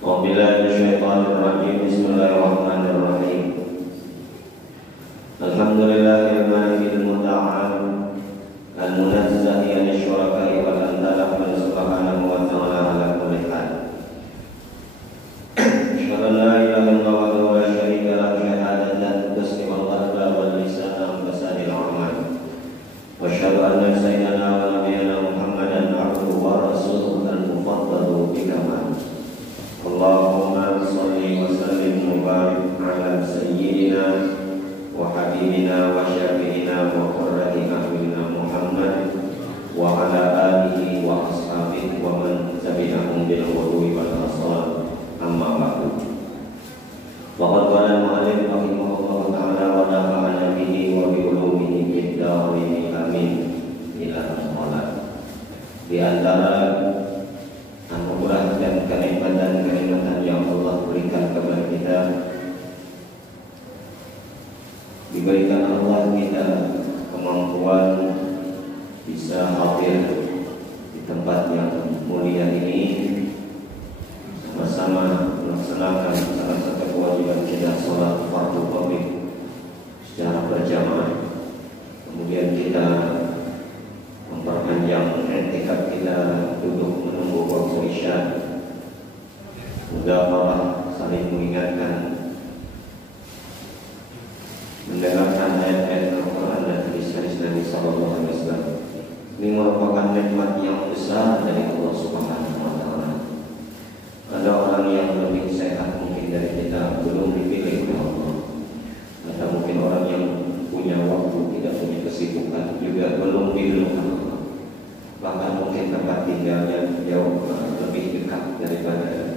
Bismillahirrahmanirrahim. Bismillahirrahmanirrahim. Alhamdulillahil malikil muta'al al-munazzahi anil syuraka'i wal andalah subhanahu wa ta'ala ala kulli hal. Asyhadu an la ilaha illallah wa la syarika lahu syahadatan tuslimul qalba wal lisana basadil amal. Wa asyhadu anna sayyidana wa nabiyyana Muhammadan abduhu wa rasuluhu al-mufaddalu bi kamal. Allahumma shalli wa sallim wa barik ala sayyidina wa habibina wa syafi'ina wa qurrati a'yunina Muhammad wa ala alihi wa ashabihi wa man tabi'ahum bil hudawi wal asal. Amma ba'du. Faqad qala al-mu'allif rahimahullahu ta'ala wa nafa'ana bihi wa bi ulumihi fid dharain amin ila al-qalam. Di antara anugerah dan kenikmatan yang Allah berikan kepada kita, diberikan Allah kita kemampuan bisa hadir di tempat yang mulia ini, sama-sama melaksanakan salah satu kewajiban kita, sholat fardu fardhu secara berjamaah. Kemudian kita memperpanjang i'tikaf kita duduk menunggu waktu isya. Mudah-mudahan saling mengingatkan, mendengarkan ayat-ayat Al-Quran dan hadis-hadis Nabi Sallallahu Alaihi Wasallam. Ini merupakan nikmat yang besar dari Allah Subhanahu Wa Taala. Ada orang yang lebih sehat mungkin dari kita, belum dipilih oleh Allah. Ada mungkin orang yang punya waktu, tidak punya kesibukan, juga belum dipilih oleh Allah. Bahkan mungkin tempat tinggalnya jauh lebih dekat daripada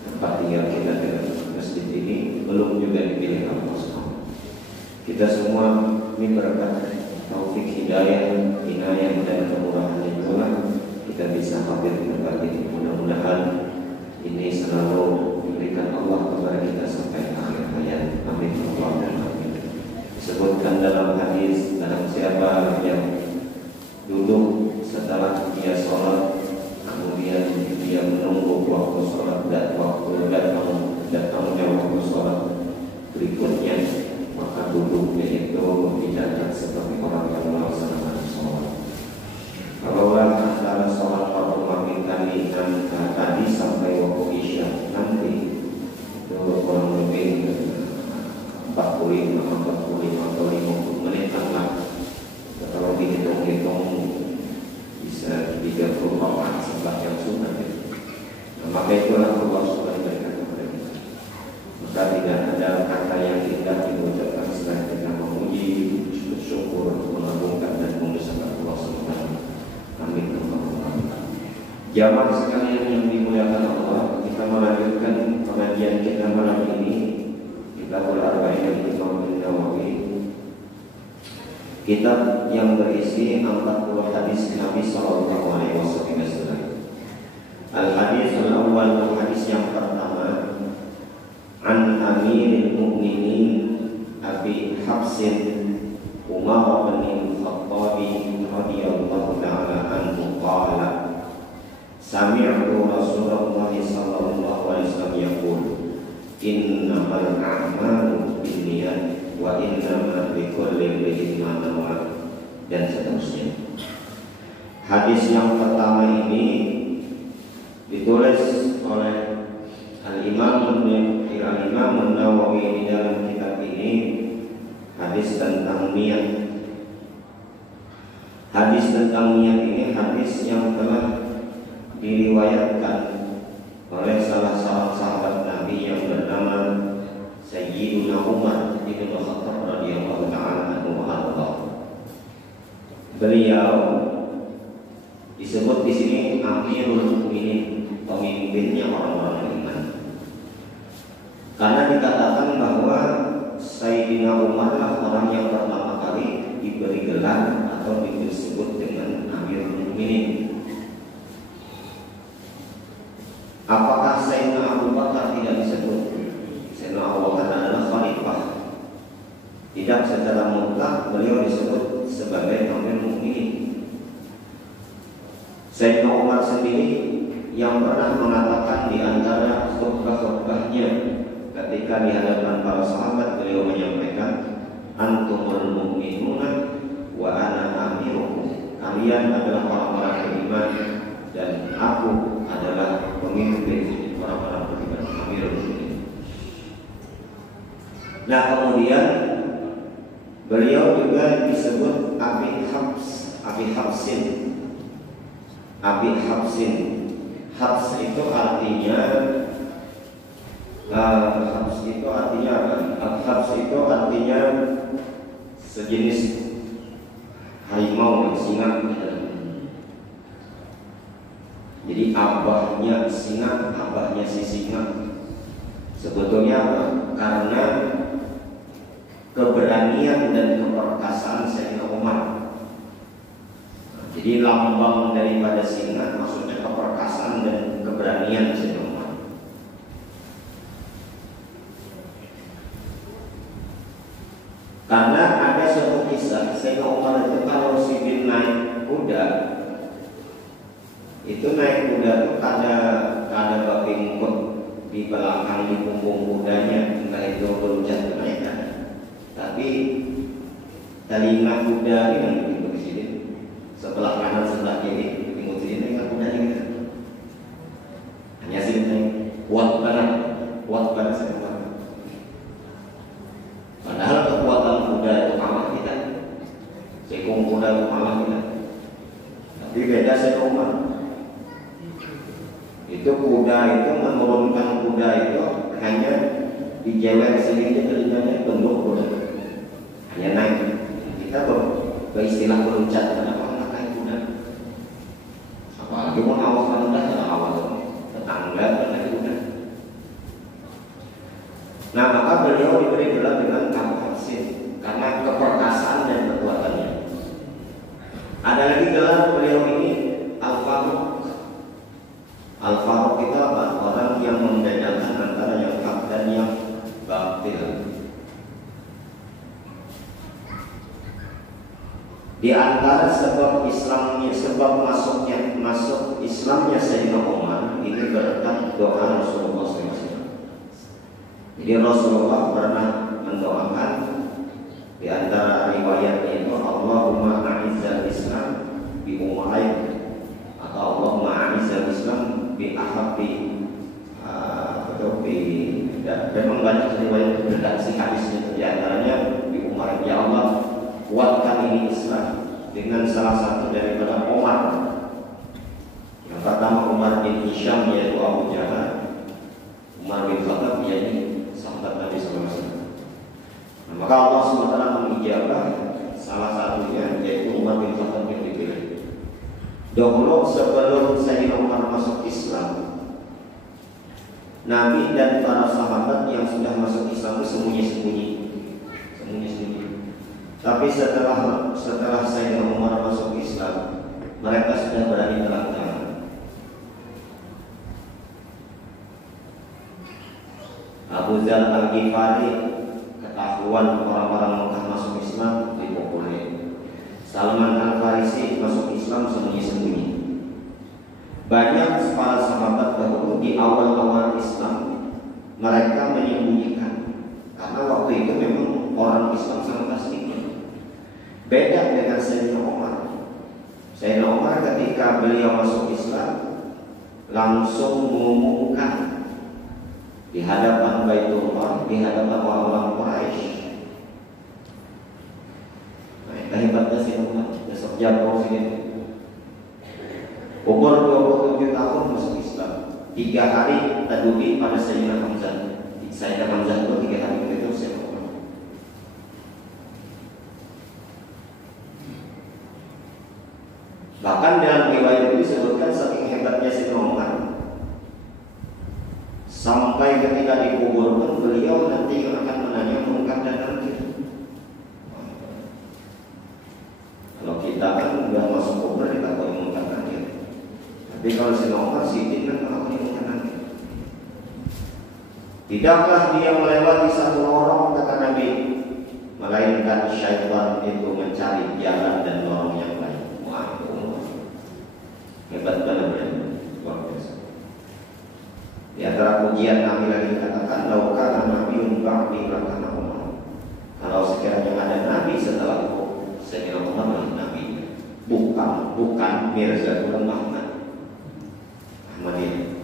tempat tinggal kita dengan masjid ini, belum juga dipilih Allah Subhanahu. Kita semua ini berkat taufik hidayah, inayah dan kemurahan Allah, kita bisa hadir di tempat ini. Mudah-mudahan ini selalu diberikan Allah kepada kita sampai akhir hayat. Amin. Allahumma amin. Disebutkan dalam hadis, dalam siapa yang duduk setelah dia sholat, kemudian dia menunggu waktu sholat dan waktu datangnya waktu sholat berikutnya, maka duduknya itu dicatat seperti orang yang melaksanakan sholat. Kalau antara sholat fardu maghrib tadi sampai waktu isya nanti itu kurang lebih 45 atau 50 menit lah. Kalau dihitung-hitung bisa 34 sholat yang sunnah. Maka itulah Allah sudah berikan kepada kita. Maka tidak ada kata yang indah diucapkan selain kita memuji, bersyukur, mengagungkan dan membesarkan Allah Subhanahu. Amin. Jamaah sekalian yang dimuliakan Allah, kita melanjutkan pengajian kita malam ini. Kita Al-Arba'in Al-Imam An-Nawawi, kitab yang berisi 40 hadis Nabi Sallallahu Alaihi Wasallam. Al-hadis al-awwal, hadis yang pertama, an Amiril Mu'minin Abi Hafsin Umar bin Khattab radhiyallahu ta'ala anhu qala sami'tu Rasulullah sallallahu alaihi wasallam yaqul innamal a'malu binniyat wa innama likulli imrin ma nawa, dan seterusnya. Hadis yang pertama ini ditulis oleh Al-Imam An-Nawawi di dalam kitab ini, hadis tentang niat. Hadis tentang niat ini hadis yang telah diriwayatkan oleh salah seorang sahabat Nabi yang bernama Sayyiduna Umar bin Khattab radhiyallahu ta'ala anhu. Beliau disebut di sini Amirul Mukminin, pemimpinnya orang-orang beriman. Karena dikatakan bahwa Sayyidina Umar lah orang yang pertama kali diberi gelar atau disebut dengan Amirul Mukminin. Apakah Sayyidina Abu Bakar tidak disebut? Sayyidina Abu Bakar adalah khalifah. Tidak secara mutlak beliau disebut sebagai Amirul Mukminin. Sayyidina Umar sendiri yang pernah mengatakan di antara ketika di hadapan para sahabat beliau menyampaikan, antumul mu'minuna wa ana amirukum. Kalian adalah orang-orang beriman dan aku adalah pemimpin orang-orang beriman, amirul mukminin. Nah, kemudian beliau juga disebut Abi Habsin. Habs itu artinya Habs itu artinya apa? Habs itu artinya sejenis harimau, singa. Jadi abahnya singa, abahnya si singa. Sebetulnya apa? Karena keberanian dan keperkasaan Sayyidina Umar. Jadi lambang daripada singa maksudnya keperkasaan dan keberanian Sayyidina Umar. Karena ada suatu kisah Sayyidina Umar itu kalau sidin naik kuda, itu naik kuda itu ada babi ngikut di belakang di punggung kudanya, entah itu berujar naik kan. Tapi telinga kuda ini yang di sini, sebelah kanan sebelah kiri di sini telinga kuda ini kan. Hanya sini kuat banget semua. Padahal kekuatan kuda itu kalah kita, seekor kuda itu kalah kita. Tapi beda Umar. Itu kuda itu menurunkan kuda itu hanya dijewek sedikit telinganya tunduk kuda. Hanya naik. Kita beristilah meluncat kenapa naik kuda. Apalagi mau awal rendah atau awal tetangga naik kuda. Nah, maka beliau diberi gelar dengan Abu Habsin karena keperkasaan dan kekuatannya. Ada lagi gelar beliau ini Al-Faruq. Al-Faruq itu apa? Orang yang membedakan antara yang hak dan yang batil. Di antara sebab masuk Islamnya Sayyidina Umar ini berkat doa Rasulullah SAW. Jadi Rasulullah pernah mendoakan di antara riwayatnya itu Allahumma a'izzal Islam bi umarain atau Allahumma a'izzal Islam bi ahabbi atau bi, dan memang banyak riwayat redaksi hadisnya. Di antaranya bi umarain, ya Allah kuatkan ini Islam dengan salah satu daripada Umar. Yang pertama Umar bin Hisham yaitu Abu Jahal, Umar bin Khattab yaitu sahabat Nabi SAW. Nah, maka Allah SWT mengijabah salah satunya yaitu Umar bin Khattab yang dipilih. Dahulu sebelum Sayyidina Umar masuk Islam, Nabi dan para sahabat yang sudah masuk Islam itu sembunyi-sembunyi. Tapi setelah Sayyidina Umar masuk Islam, mereka sudah berani terang-terangan. Abu Dzar Al-Ghifari, ketahuan orang-orang Mekah masuk Islam, dipukuli. Salman Al-Farisi masuk Islam sembunyi-sembunyi. Banyak para sahabat dahulu di awal-awal Islam mereka menyembunyikan, karena waktu itu memang orang Islam sangat sedikit. Beda dengan Sayyidina Umar. Sayyidina Umar ketika beliau masuk Islam langsung mengumumkan di hadapan Baitullah, di hadapan orang-orang Quraisy. Nah, hebatnya Sayyidina Umar. Besok Jabir sini umur 27 tahun masuk Islam. 3 hari taduli pada Sayyidina Hamzah. Sayyidina Hamzah itu 3 hari itu Sayyidina Umar. Bahkan dalam riwayat itu disebutkan saking hebatnya Sayyidina Umar, sampai ketika dikuburkan beliau nanti akan menanya munkar dan nakir. Kalau kita kan udah masuk kubur kita tahu munkar nakir. Tapi kalau Sayyidina Umar sidin kan kalau munkar nakir. Tidakkah dia melewati satu lorong kata Nabi, melainkan syaitan itu mencari jalan dan lorong yang lain. Wah, hebat banget ya, luar biasa. Di antara pujian Nabi lagi dikatakan, "Laukana nabiyyun ba'di lakana Umar." Kalau sekiranya ada nabi setelahku, Sayyidina Umar adalah nabi. Bukan Mirza Ghulam Ahmadiyah.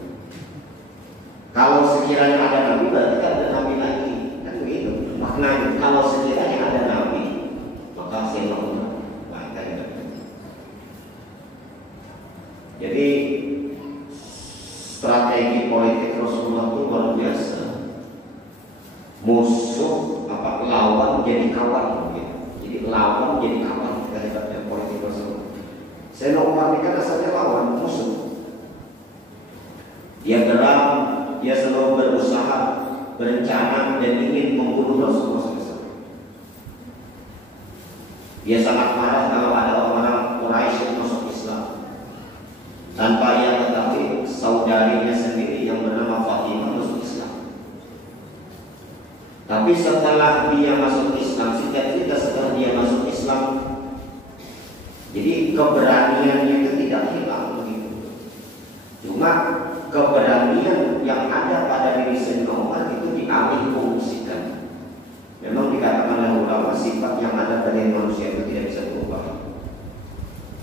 Kalau sekiranya ada nabi, berarti ada nabi lagi. Kan begitu maknanya. Kalau sekiranya ada nabi, maka Sayyidina Umar. Jadi strategi politik Rasulullah itu luar biasa. Musuh lawan jadi kawan gitu. Jadi lawan jadi kawan hebatnya politik Rasulullah. Sayyidina Umar ini kan asalnya lawan, musuh. Dia geram, dia selalu berusaha, berencana dan ingin membunuh Rasulullah SAW. Dia sangat marah kalau ada orang Quraisy yang masuk Islam tanpa ia ketahui saudarinya sendiri yang bernama Fatimah masuk Islam. Tapi setelah dia masuk Islam, singkat cerita setelah dia masuk Islam, jadi keberaniannya itu tidak hilang begitu. Cuma keberanian yang ada pada diri Sayyidina Umar itu dialih fungsikan. Memang dikatakan oleh ulama sifat yang ada pada manusia itu tidak bisa berubah.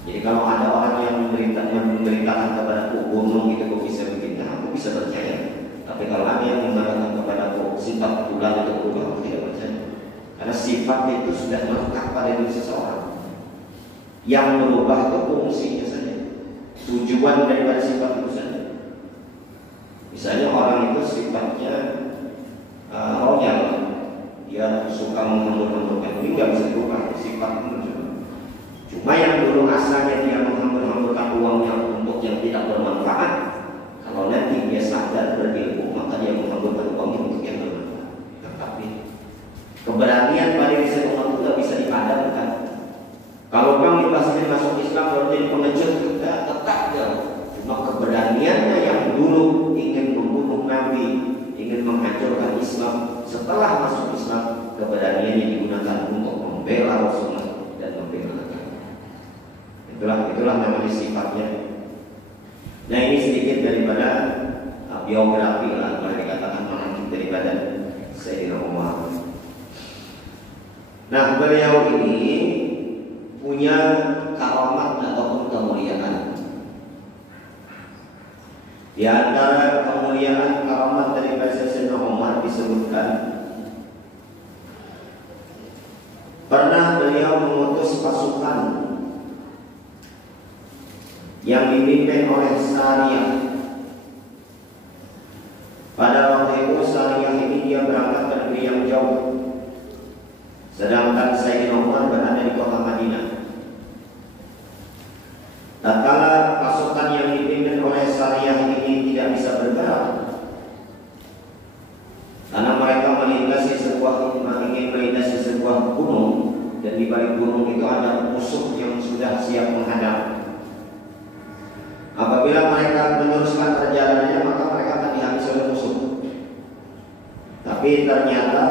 Jadi kalau ada orang yang memberitakan kepadaku gunung itu kok bisa begini, aku bisa percaya. Tapi kalau ada yang mengatakan kepadaku sifat bulan itu berubah, aku tidak percaya. Karena sifat itu sudah melekat pada diri seseorang. Yang berubah itu fungsinya saja, tujuan daripada sifat itu saja. Misalnya orang itu sifatnya royal, dia suka menghambur-hamburkan, ini nggak bisa berubah sifat itu. Cuma yang dulu asalnya dia menghambur-hamburkan uangnya untuk yang tidak bermanfaat, kalau nanti dia sadar berilmu, maka dia menghamburkan uangnya untuk yang bermanfaat. Tetapi keberanian pada diri seorang itu tidak bisa dipadamkan. Kalau bang dipasangin masuk Islam baru jadi pengecut, tetap jauh. Cuma keberaniannya yang dulu ingin membunuh Nabi, ingin menghancurkan Islam, setelah masuk Islam keberaniannya digunakan untuk membela Rasulullah dan membela agama. Itulah namanya sifatnya. Nah ini sedikit daripada biografi lah, boleh dikatakan mengakhir daripada Sayyidina Umar. Nah beliau ini punya karamat ataupun kemuliaan. Di antara kemuliaan karamat daripada Sayyidina Umar disebutkan pernah beliau mengutus pasukan yang dipimpin oleh Sariyah. Pada waktu itu Sariyah ini dia berangkat ke negeri yang jauh, sedangkan Sayyidina Umar berada di kota Madinah. Tatkala pasukan yang dipimpin oleh Sariyah ini tidak bisa bergerak karena mereka ingin melintasi sebuah gunung, dan di balik gunung itu ada musuh yang sudah siap menghadap. Apabila mereka meneruskan perjalanannya, maka mereka akan dihabisi oleh musuh. Tapi ternyata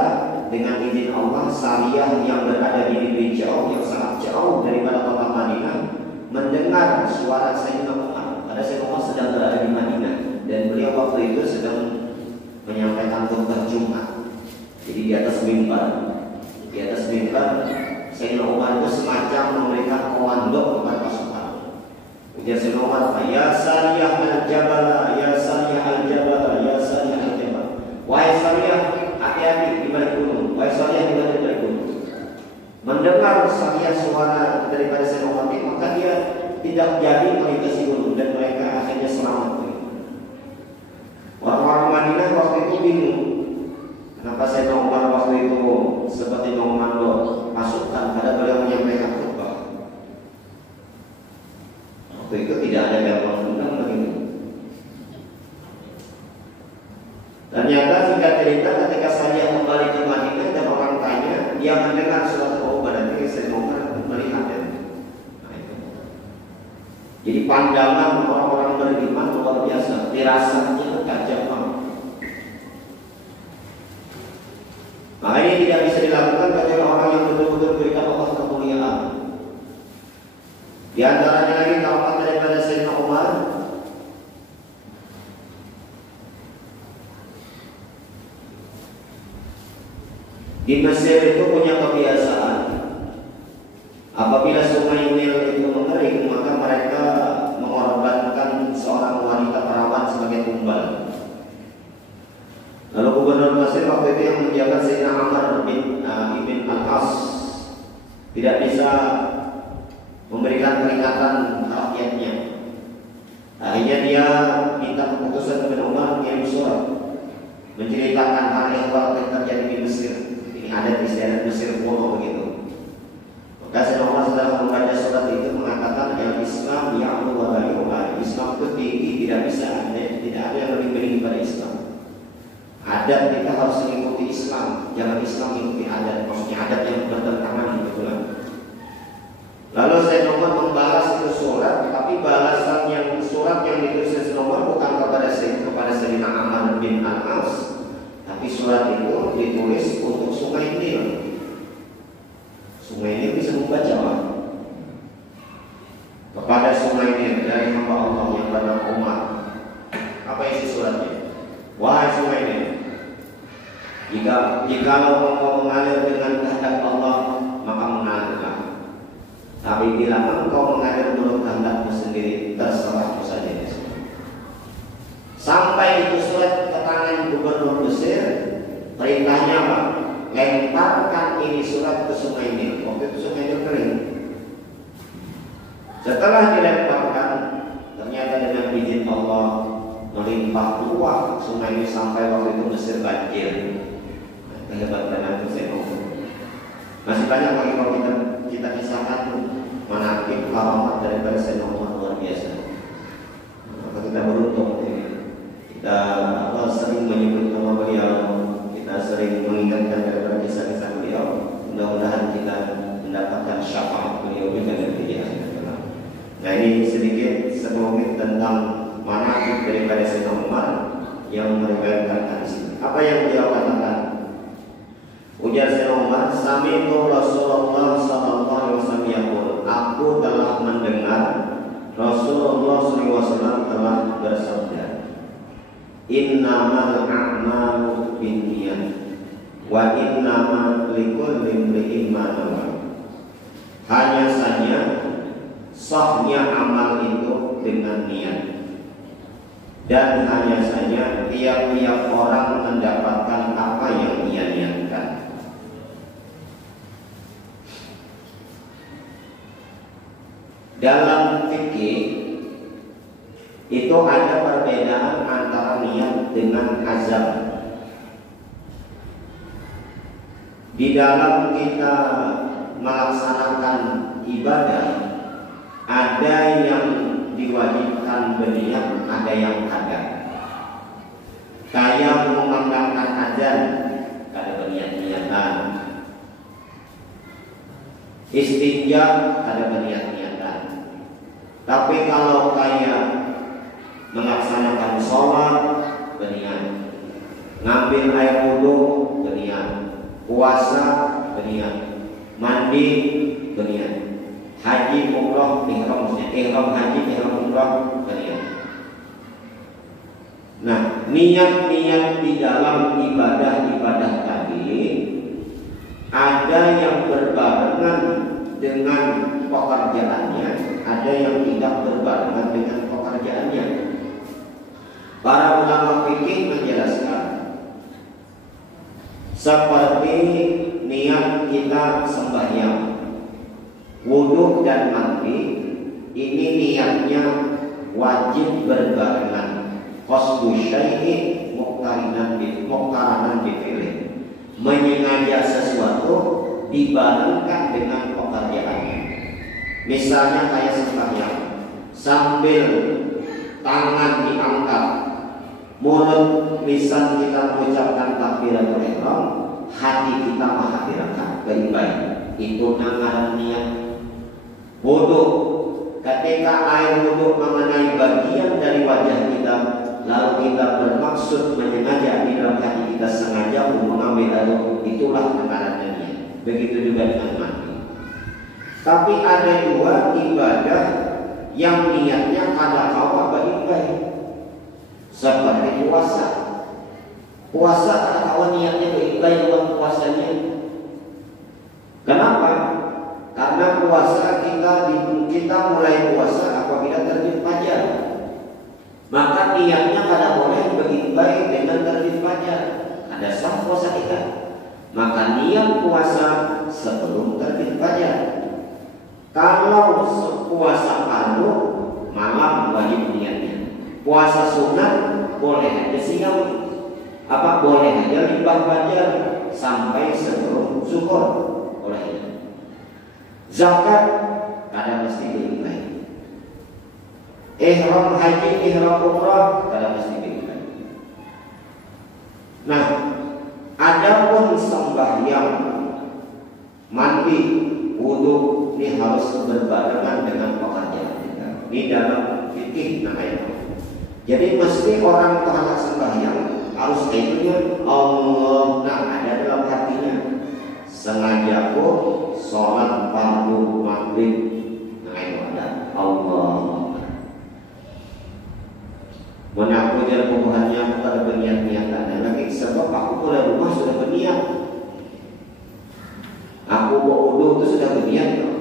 dengan izin Allah, Sariyah yang berada di negeri jauh, yang sangat jauh daripada kota Madinah, mendengar suara Sayyidina Umar. Pada Sayyidina Umar sedang berada di Madinah, dan beliau waktu itu sedang menyampaikan khutbah Jumat. Jadi di atas mimbar, Sayyidina Umar itu semacam memberikan komando kepada pasukan. Ujar Sayyidina Umar, "Ya Sariyah al-Jabal, ya Sariyah al-Jabal, ya Sariyah al-Jabal." Wahai Sariyah, hati-hati di balik gunung. Wahai Sariyah, di balik gunung. Mendengar Sariyah suara daripada Sayyidina Umar, maka dia tidak jadi melintasi gunung dan mereka akhirnya selamat. Orang-orang Madinah waktu itu bingung. Kenapa Sayyidina Umar waktu itu seperti mengomando pasukan pada beliau menyampaikan khutbah? Waktu itu tidak ada gampang undang begitu. Ternyata singkat cerita ketika saya kembali ke Madinah dan orang tanya, dia mendengar suatu berarti Sayyidina Umar melihat dan jadi pandangan orang-orang beriman luar biasa, firasatnya tajam banget. Maka ini tidak bisa dilakukan kecuali orang yang betul-betul berikan Allah kemuliaan. Di antaranya lagi karamat daripada Sayyidina Umar, Di Mesir itu punya kebiasaan, apabila sungai Nil itu mengering, maka mereka mengorbankan seorang wanita perawan sebagai tumbal. Lalu gubernur Mesir waktu itu yang menjabat Sayyidina Amr bin Ibn Al-As tidak bisa memberikan peringatan rakyatnya. Akhirnya dia minta keputusan kepada Umar mengirim surat menceritakan hal yang baru yang terjadi di Mesir. Ini ada di istiadat Mesir kuno begitu. Maka Sayyidina Umar setelah membaca surat itu mengatakan Islam ya'lu wa la yu'la. Islam itu tinggi, tidak bisa ada, tidak ada yang lebih tinggi pada Islam. Adat kita harus mengikuti Islam, jangan Islam mengikuti adat. Maksudnya adat yang bertentangan betulan. Lalu Sayyidina Umar membalas itu surat, tapi balasan yang surat yang ditulis Sayyidina Umar bukan kepada Sayyidina Amr bin Al-As, tapi surat itu ditulis untuk Sungai Nil. Sungai Nil bisa membaca Pak. Kepada Sungai Nil dari hamba Allah yang bernama Umar. Apa isi suratnya? Wahai Sungai Nil, jika engkau mengalir dengan kehendak Allah, maka mengalirlah. Tapi bila engkau mengalir menurut kehendakmu sendiri, terserahmu saja. Sampai itu surat ke tangan gubernur Mesir, perintahnya apa? Lemparkan ini surat ke Sungai Nil. Waktu itu Sungai Nil kering. Setelah dilemparkan, ternyata dengan izin Allah melimpah luas sungai ini sampai waktu itu Mesir banjir. Kehebatan itu saya ngomong. Masih banyak lagi kalau kita kisahkan manaqib karamat daripada Sayyidina Umar luar biasa. Maka kita beruntung kita sering menyebut nama beliau, kita sering mengingatkan daripada kisah-kisah beliau. Mudah-mudahan kita mendapatkan syafaat beliau juga dari dia. Nah ini sedikit sekelumit tentang manaqib daripada Sayyidina Umar yang meriwayatkan hadis. Apa yang beliau katakan? Ujar Sayyidina Umar, sami'tu Rasulullah sallallahu alaihi wasallam yaqul, aku telah mendengar Rasulullah sallallahu alaihi wasallam telah bersabda, innamal a'malu binniyat wa innamal likulli imri'in ma nawa. Hanya saja sahnya amal itu dengan niat, dan hanya saja tiap-tiap orang mendapatkan apa yang ia niatkan. Dalam fikih itu ada perbedaan antara niat dengan azam. Di dalam kita melaksanakan ibadah, ada yang diwajibkan berniat, ada yang tidak. Kayak mengumandangkan azan, ada berniat-niatan. Istinja, ada berniat-niatan. Tapi kalau kayak melaksanakan sholat, berniat. Ngambil air wudhu, berniat. Puasa, berniat. Mandi, berniat. Haji, umrah, ihram, maksudnya ihram haji, ihram umrah, berniat. Nah, niat-niat di dalam ibadah-ibadah tadi ada yang berbarengan dengan pekerjaannya, ada yang tidak berbarengan dengan pekerjaannya. Para ulama fikih menjelaskan seperti niat kita sembahyang, wudhu dan mandi, ini niatnya wajib berbarengan. Qasdu syai'in muqtarinan dipilih, menyengaja sesuatu dibarengkan dengan pekerjaannya. Misalnya kayak sembahyang, sambil tangan diangkat, mulut lisan kita mengucapkan takbiratul ihram, hati kita menghadirakan baik-baik. Itu namanya niat. Wudu, ketika air wudu mengenai bagian dari wajah kita, lalu kita bermaksud menyengaja di dalam hati kita sengaja mengambil lalu, itulah namanya niat. Begitu juga dengan mandi. Tapi ada dua ibadah yang niatnya kada kala baik-baik, seperti puasa. Puasa kada kala niatnya baik-baik dalam puasanya, Kenapa? Karena puasa kita mulai puasa apabila terbit fajar. Maka niatnya kada boleh begitu baik dengan terbit fajar. Ada sah puasa kita. Maka niat puasa sebelum terbit fajar. Kalau puasa fardu malam wajib niatnya. Puasa sunat boleh aja siang. Boleh aja limbah fajar sampai sebelum zuhur. Boleh. Zakat kada mesti diimai. Ihram haji, ihram umrah kada mesti diimai. Nah, adapun sembahyang, mandi, wudu ini harus berbarengan dengan pekerjaan kita. Ini dalam fikih namanya. Jadi mesti orang hendak sembahyang harus kaitannya Allah. Nah, ada dalam hatinya. Sengaja pun sholat fardu maghrib, nah itu ada Allah. Mengaku jalan pembuahannya pada berniat-niatan lagi sebab aku mulai rumah sudah berniat. Aku berwudu itu sudah berniat dong.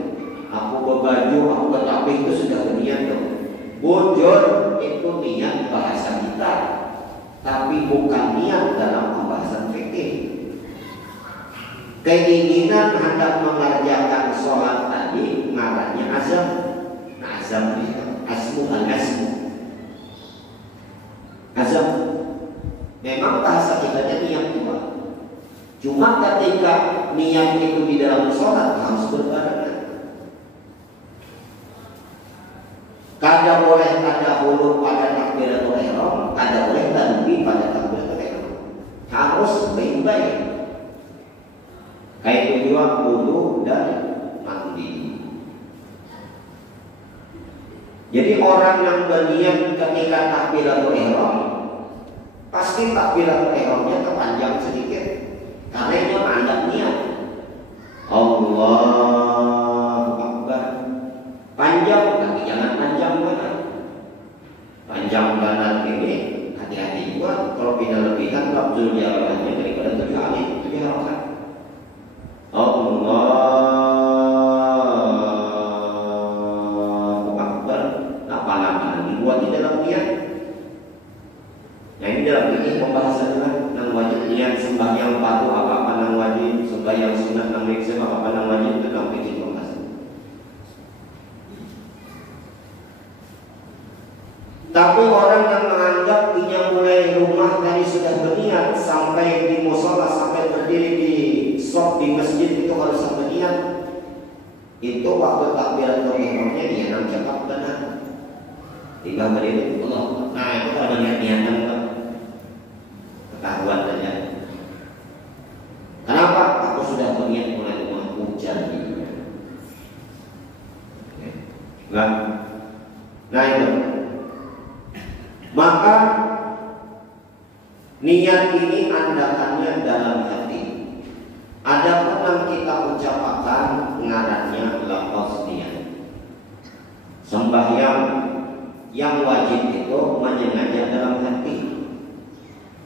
Aku berbaju, aku bertapih itu sudah berniat dong. Bujur itu niat bahasa kita, tapi bukan niat dalam pembahasan fikih. Keinginan hendak mengerjakan sholat tadi ngarannya azam. Nah, azam itu azam. Memang bahasa kita niat juga. Cuma ketika niat itu di dalam sholat harus berbarengan. Kada boleh kada hulu pada takbiratul ihram, kada boleh tanwi pada takbiratul ihram. Harus baik-baik. Kayak juga wudu dan mandi. Jadi orang yang berniat ketika takbiratul ihram pasti takbiratul ihramnya terpanjang sedikit karena itu ada niat. Allahu Akbar. Panjang tapi jangan panjang banget. Panjang banget ini hati-hati juga kalau tidak lebihan lafzul jalannya daripada 7 kali 7 harokat. Allahu Akbar. Apa-apa dibuat di dalam niat. Nah ini dalam ini pembahasan nang wajib niat sembahyang fardu apa-apa nang wajib, sembahyang sunat nang wajib apa-apa nang wajib dalam fikih pembahasan. Tapi orang yang menganggap dia mulai rumah dari sudah berniat sampai di musola sampai berdiri di shop di masjid itu harus berniat. Itu waktu takbiratul ihramnya dia nang cakap benar. Tiga berdiri Allah. Nah itu ada niat-niatan kan. Ketahuan saja. Kenapa? Aku sudah berniat mulai rumah hujan gitu. Nah itu. Maka niat ini andakannya dalam hati. Adapun yang kita ucapkan ngarannya lafaz niat. Sembahyang yang wajib itu menyengaja dalam hati.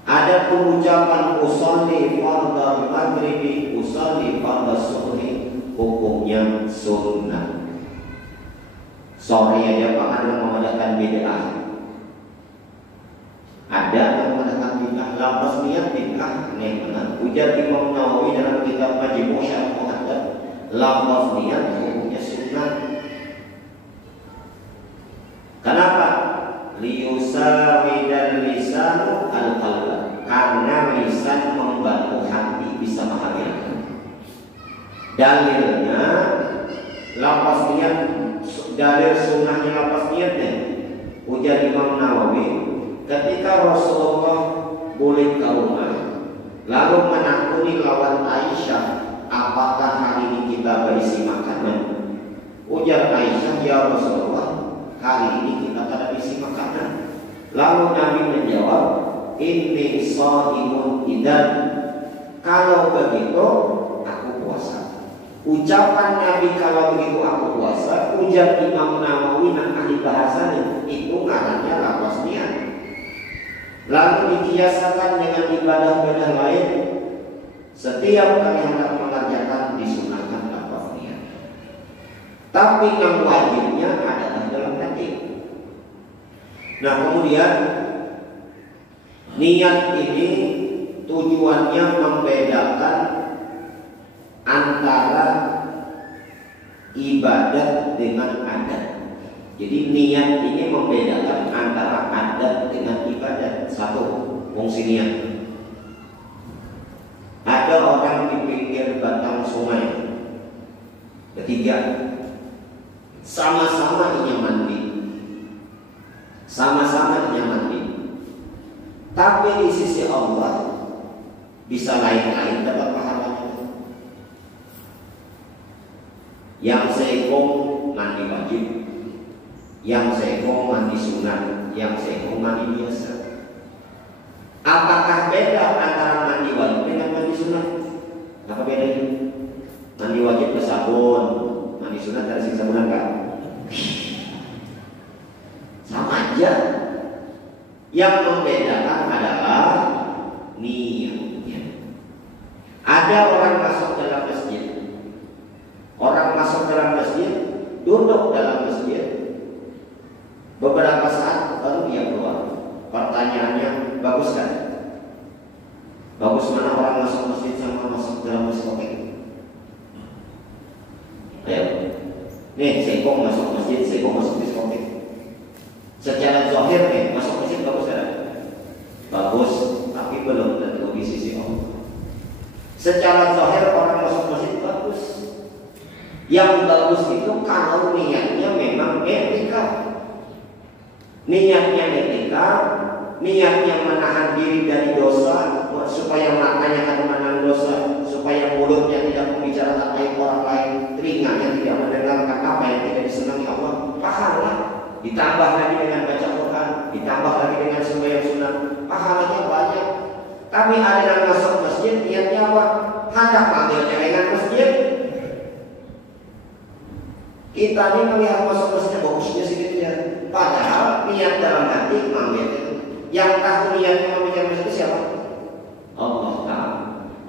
Ada pengucapan usolli fardhu maghribi, usolli fardhu subhi, hukumnya sunnah. Sore aja Pak ada mengadakan bid'ah. Ada yang mengatakan bid'ah, lafaz niat bid'ah, benar. Ujar Imam Nawawi dalam kitab Majmu' Syarh Muhaddats, lafaz niat hukumnya sunnah. Kenapa? Liyusawidal lisanu al-qalba. Karena lisan membantu hati bisa menghadirkan. Dalilnya lafaz niat, dalil sunnahnya lafaz niatnya. Ujar Imam Nawawi, ketika Rasulullah boleh ke rumah lalu menakuni lawan Aisyah, apakah hari ini kita berisi makanan? Ujar Aisyah, ya Rasulullah, hari ini kita tidak berisi makanan. Lalu Nabi menjawab, inni shaimun idan. Kalau begitu aku puasa. Ucapan Nabi kalau begitu aku puasa, ujar Imam Nawawi dan ahli bahasanya, itu ngarannya lafaz niat. Lalu dikiasakan dengan ibadah-ibadah lain. Setiap kali hendak mengerjakan disunahkan Tapi yang wajibnya adalah dalam hati. Nah, kemudian niat ini tujuannya membedakan antara ibadat dengan adat. Jadi niat ini membedakan antara adat dengan ibadat. Satu, fungsi niat. Ada orang di pinggir batang sungai. Ketiga, sama-sama ingin mandi. Sama-sama ingin mandi. Tapi di sisi Allah bisa lain-lain dapat pahalanya. Yang seekong mandi wajib, yang seekong mandi sunat, yang seekong mandi biasa. Apakah beda antara mandi wajib dengan mandi sunat? Apa bedanya? Mandi wajib bersabun, mandi sunat dari sisa sabunan kan? Sama aja. Yang membedakan adalah niatnya. Ada orang masuk dalam masjid. Orang masuk dalam masjid, duduk dalam masjid, beberapa saat baru dia keluar. Pertanyaannya, bagus kan? Bagus mana orang masuk masjid sama masuk dalam diskotek? Ayo, nih sekong masuk masjid, sekong masuk diskotek. Secara zahir nih masuk masjid bagus kan? Bagus, tapi belum tentu di sisi Allah. Secara zahir orang masuk masjid bagus. Yang bagus itu kalau niatnya memang etika. Niatnya etika, niatnya menahan diri dari dosa, supaya matanya akan menahan dosa, supaya mulutnya tidak membicarakan aib orang lain, telinganya tidak mendengarkan apa yang tidak disenangi Allah. Pahala. Ditambah lagi dengan baca Quran, ditambah lagi dengan sembahyang sunat, pahalanya banyak. Tapi ada yang masuk masjid, niatnya apa? Hendak ambil celengan masjid. Kita ini melihat masuk masjid bagusnya sedikitnya, padahal niat dalam hati ngambil itu. Yang tahu niatnya ngambil masjid siapa? Allah Ta'ala.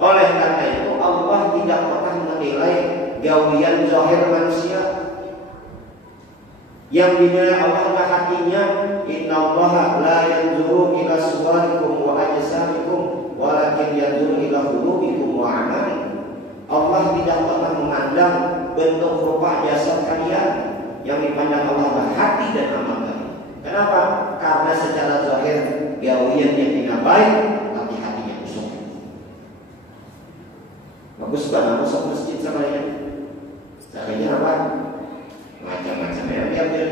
Oleh karena itu Allah tidak pernah menilai gawian zahir manusia. Yang dinilai Allah adalah hatinya. Innallaha la yanzuru ila suwarikum wa ajsamikum walakin yanzuru ila qulubikum wa a'malikum. Allah tidak pernah memandang bentuk rupa jasad kalian. Yang dipandang Allah adalah hati dan amal kalian. Kenapa? Karena secara zahir gawiannya tidak baik, tapi hatinya busuk. Bagus banget masuk masjid sekalian. Caranya apa? Macam-macam ya biar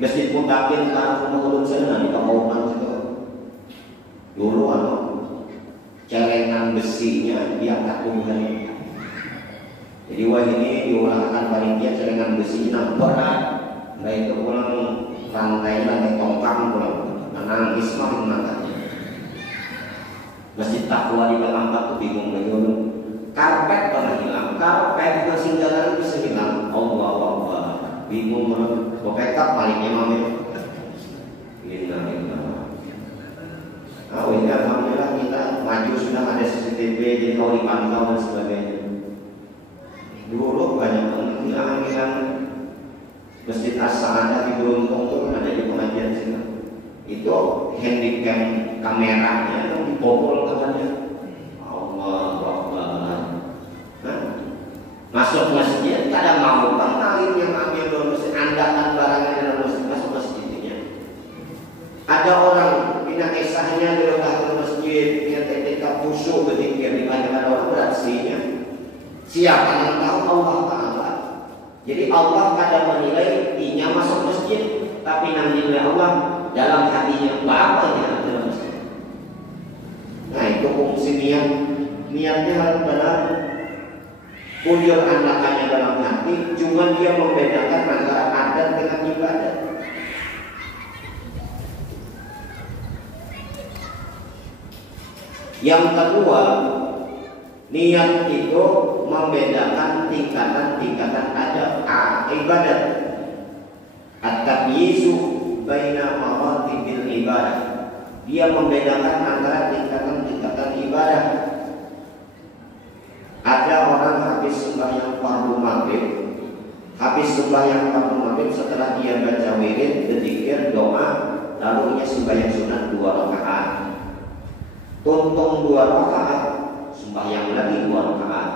masjid pun takin kan menurut sana di Kampauan situ. Dulu celengan besinya diangkat tunggannya. Jadi wah ini diulangkan paling dia celengan besinya berat. Nah itu pulang rantai tongkang pulang menangis makin mangkatnya. Masjid Takwa di Pelampat tuh bingung bagaimana. Karpet pernah hilang, karpet masih jalan bisa hilang. Allah Allah, bingung banget. Bopekap palingnya mamil. Oh ini alhamdulillah kita maju sudah ada CCTV jadi kau dipantau dan sebagainya. Dulu banyak hilang. Masjid As-Sa'adah di Beruntung tuh ada di pengajian sini. Itu handicam kameranya itu dibobol katanya. Allah Akbar. Masuk masjid kadang mau kenalin yang ambil dalam masjid, andakan barangnya dalam masjid, masuk masjidnya. Ada orang pindah kisahnya dilepas ke masjid, dia ketika khusyuk berzikir di mana orang beraksinya. Siapa yang tahu? Allah Ta'ala. Jadi Allah kadang menilai dia masuk masjid, tapi yang dinilai Allah dalam hatinya bapaknya dalam masjid. Nah itu fungsi niat. Niatnya harus benar. Bujur anakannya dalam hati, cuma dia membedakan antara adat dengan ibadat. Yang kedua, niat itu membedakan tingkatan-tingkatan adat ibadat. At-tamyizu baina maratibil ibadah. Dia membedakan antara tingkatan-tingkatan ibadah. Ada orang habis sembahyang fardu maghrib Habis sembahyang waktu maghrib, setelah dia baca wirid, berzikir, doa, lalu ia sembahyang sunat 2 rakaat. Tuntung 2 rakaat, sembahyang lagi 2 rakaat.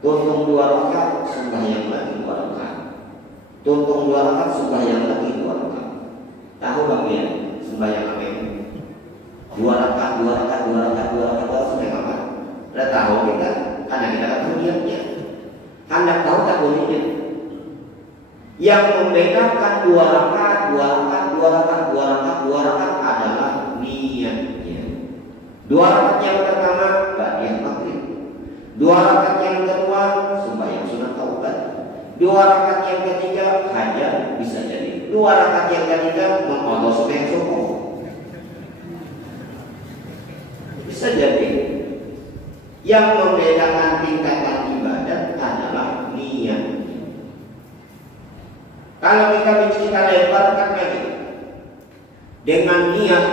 Tuntung 2 rakaat, sembahyang lagi 2 rakaat. Tuntung 2 rakaat, sembahyang lagi 2 rakaat. Tahu bang ya, sembahyang apa ini? 2 rakaat, 2 rakaat, 2 rakaat, 2 rakaat, sembahyang apa? Udah tahu kita, karena kita kan tahu niatnya. Hendak tahu tak bolehnya. Yang membedakan 2 rakaat, 2 rakaat, 2 rakaat, 2 rakaat, 2 rakaat adalah niatnya. 2 rakaat yang pertama ba'diyah maghrib. 2 rakaat yang kedua sembahyang sunat taubat. 2 rakaat yang ketiga hajat bisa jadi. 2 rakaat yang ketiga mengqadha sembahyang subuh. Bisa jadi. Yang membedakan tingkatan ibadat adalah niat. Kalau kita lebarkan lagi dengan niat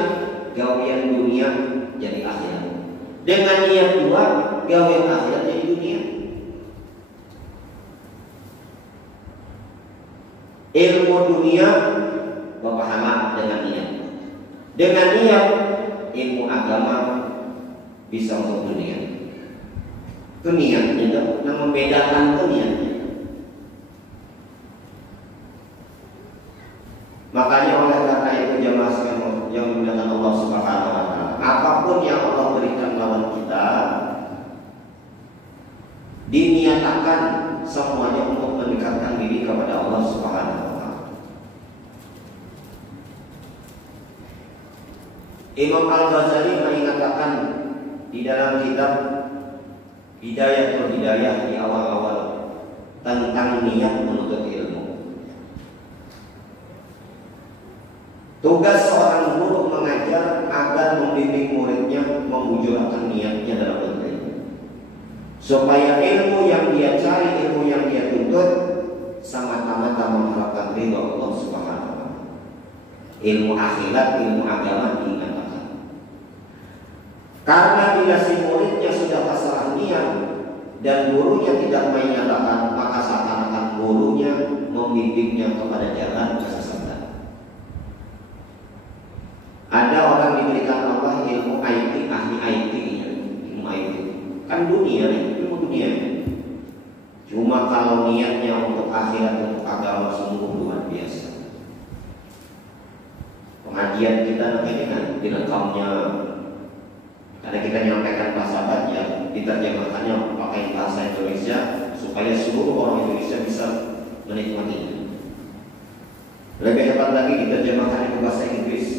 gawian dunia jadi akhirat, dengan niat dua gawian akhirat jadi dunia. Ilmu dunia berpahala dengan niat, dengan niat ilmu agama bisa untuk dunia. Itu niatnya, yang membedakan itu niatnya. Makanya oleh karena itu jemaah sekalian yang dimuliakan Allah Subhanahu wa taala, apapun yang Allah berikan lawan kita diniatakan semuanya untuk mendekatkan diri kepada Allah Subhanahu wa taala. Imam Al-Ghazali mengatakan di dalam kitab Hidayatul Hidayah di awal-awal tentang niat menuntut ilmu. Tugas seorang guru mengajar agar membimbing muridnya membujurkan niatnya dalam ilmu, supaya ilmu yang dia cari, ilmu yang dia tuntut sama-sama mengharapkan ridha Allah Subhanahu wa taala. Ilmu akhirat, ilmu agama diingatkan. Karena bila si muridnya sudah pasrah niat dan gurunya tidak menyatakan, maka seakan-akan gurunya membimbingnya kepada jalan kesesatan. Ada orang diberikan Allah ilmu IT, ahli IT, ilmu IT. Kan dunia, ilmu dunia. Cuma kalau niatnya untuk akhirat, untuk agama sungguh luar biasa. Pengajian kita nanti kan direkamnya, karena kita nyampaikan bahasa baca, diterjemahkannya pakai bahasa Indonesia supaya seluruh orang Indonesia bisa menikmatinya. Lebih hebat lagi diterjemahkan ke bahasa Inggris.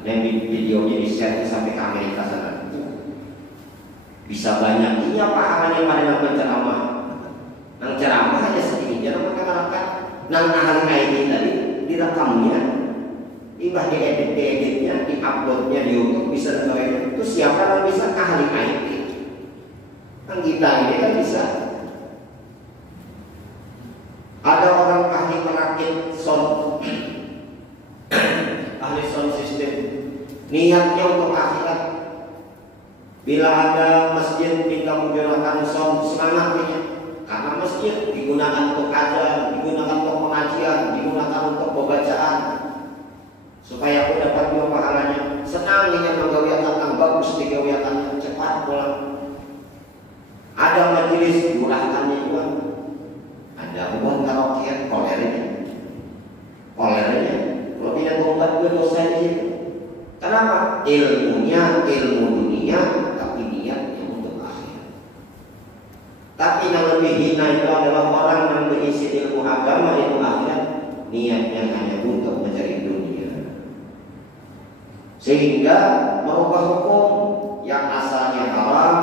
Dan videonya di-share sampai ke Amerika sana. Bisa banyak. Ini pahalanya pada nang penceramah. Nang ceramah aja sedikit, jangan makan-makan. Nang ahli IT tadi direkamnya, ibah dieditnya, diuploadnya di YouTube, bisa dengerin. Itu siapa yang bisa? Ahli IT. Kan kita ini kan bisa. Ada orang ahli merakit sound, ahli sound system, niatnya untuk akhirat. Bila ada masjid minta menggunakan sound, semangatnya karena masjid digunakan untuk ajar, digunakan untuk pengajian, digunakan untuk pembacaan, supaya aku dapat dua pahalanya. Senang dengan menggawiakan yang bagus, digawiakan cepat pulang. Ada majelis murahkannya juga. Ada bukan karaoke, kolernya. Kalau tidak membuat gue dosa di situ. Kenapa? Ilmunya ilmu dunia, tapi niatnya untuk akhirat. Tapi yang lebih hina itu adalah orang yang berisi ilmu agama, ilmu akhirat, niatnya hanya untuk mencari dunia, sehingga merubah hukum yang asalnya haram